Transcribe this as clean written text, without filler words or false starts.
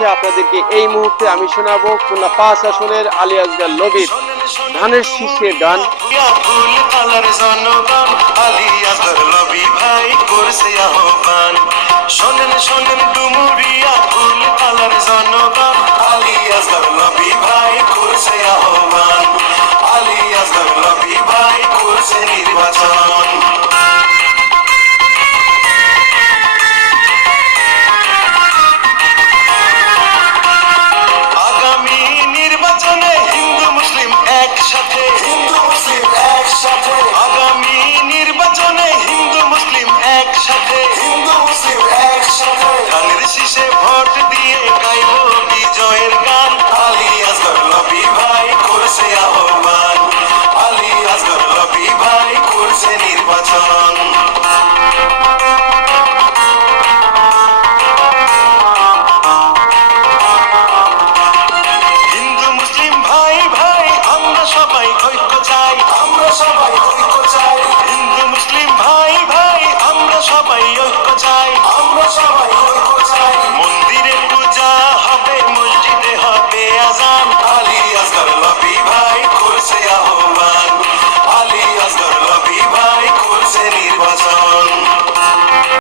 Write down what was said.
শেষে আপনাদেরকে এই মুহূর্তে আমি শোনাবো খুলনা 5 আসনের আলী আসগর লবির ধানের শীষের গান। শোনেন শোনেন ডুমুরিয়া ফুল কালার জনগণ, আলী আসগর লবি ভাই করছে আহ্বান, আলী আসগর লবি ভাই করছে নির্বাচন।